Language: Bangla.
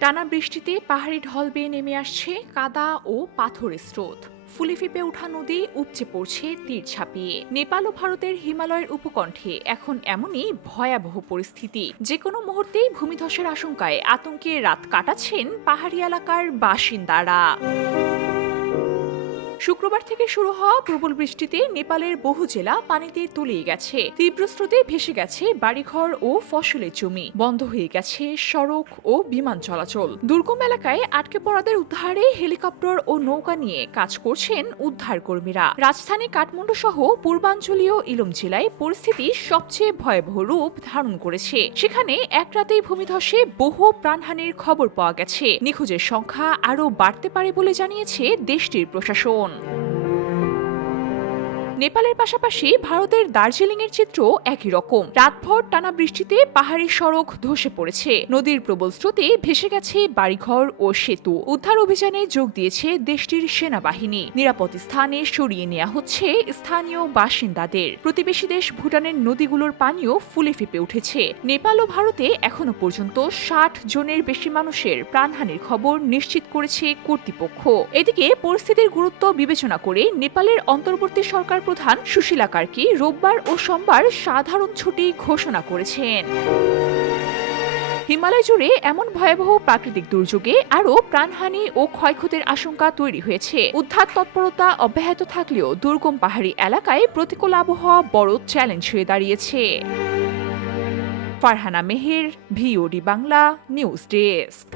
টানা বৃষ্টিতে পাহাড়ি ঢল বেয়ে নেমে আসছে কাদা ও পাথরের স্রোত। ফুলে ফেঁপে ওঠা নদী উপচে পড়ছে তীর ছাপিয়ে। নেপাল ও ভারতের হিমালয়ের উপকণ্ঠে এখন এমনই ভয়াবহ পরিস্থিতি। যে কোনো মুহূর্তেই ভূমিধসের আশঙ্কায় আতঙ্কে রাত কাটাচ্ছেন পাহাড়ি এলাকার বাসিন্দারা। শুক্রবার থেকে শুরু হওয়া প্রবল বৃষ্টিতে নেপালের বহু জেলা পানিতে তলিয়ে গেছে। তীব্র স্রোতে ভেসে গেছে বাড়িঘর ও ফসলের জমি। বন্ধ হয়ে গেছে সড়ক ও বিমান চলাচল। দুর্গম এলাকায় আটকে পড়াদের উদ্ধারে হেলিকপ্টার ও নৌকা নিয়ে কাজ করছেন উদ্ধার কর্মীরা। রাজধানী কাঠমান্ডু সহ পূর্বাঞ্চলীয় ইলম জেলায় পরিস্থিতি সবচেয়ে ভয়াবহ রূপ ধারণ করেছে। সেখানে এক রাতেই ভূমিধসে বহু প্রাণহানির খবর পাওয়া গেছে। নিখোঁজের সংখ্যা আরও বাড়তে পারে বলে জানিয়েছে দেশটির প্রশাসন। নেপালের পাশাপাশি ভারতের দার্জিলিংয়ের চিত্র একই রকম। রাতভর টানা বৃষ্টিতে পাহাড়ি সড়ক ধসে পড়েছে। নদীর প্রবল স্রোতে ভেসে গেছে বাড়িঘর ও সেতু। উদ্ধার অভিযানে যোগ দিয়েছে দেশটির সেনাবাহিনী। নিরাপদ স্থানে সরিয়ে নেওয়া হচ্ছে স্থানীয় বাসিন্দাদের। প্রতিবেশী দেশ ভুটানের নদীগুলোর পানিও ফুলে ফেঁপে উঠেছে। নেপাল ও ভারতে এখনো পর্যন্ত ৬০ জনের বেশি মানুষের প্রাণহানির খবর নিশ্চিত করেছে কর্তৃপক্ষ। এদিকে পরিস্থিতির গুরুত্ব বিবেচনা করে নেপালের অন্তর্বর্তী সরকার প্রধান সুশীলা কার্কি রোববার ও সোমবার সাধারণ ছুটি ঘোষণা করেছেন। হিমালয় জুড়ে এমন ভয়াবহ প্রাকৃতিক দুর্যোগে আরও প্রাণহানি ও ক্ষয়ক্ষতির আশঙ্কা তৈরি হয়েছে। উদ্ধার তৎপরতা অব্যাহত থাকলেও দুর্গম পাহাড়ি এলাকায় প্রতিকূল আবহাওয়া বড় চ্যালেঞ্জ হয়ে দাঁড়িয়েছে। Farhana Meher, VOD Bangla, news desk.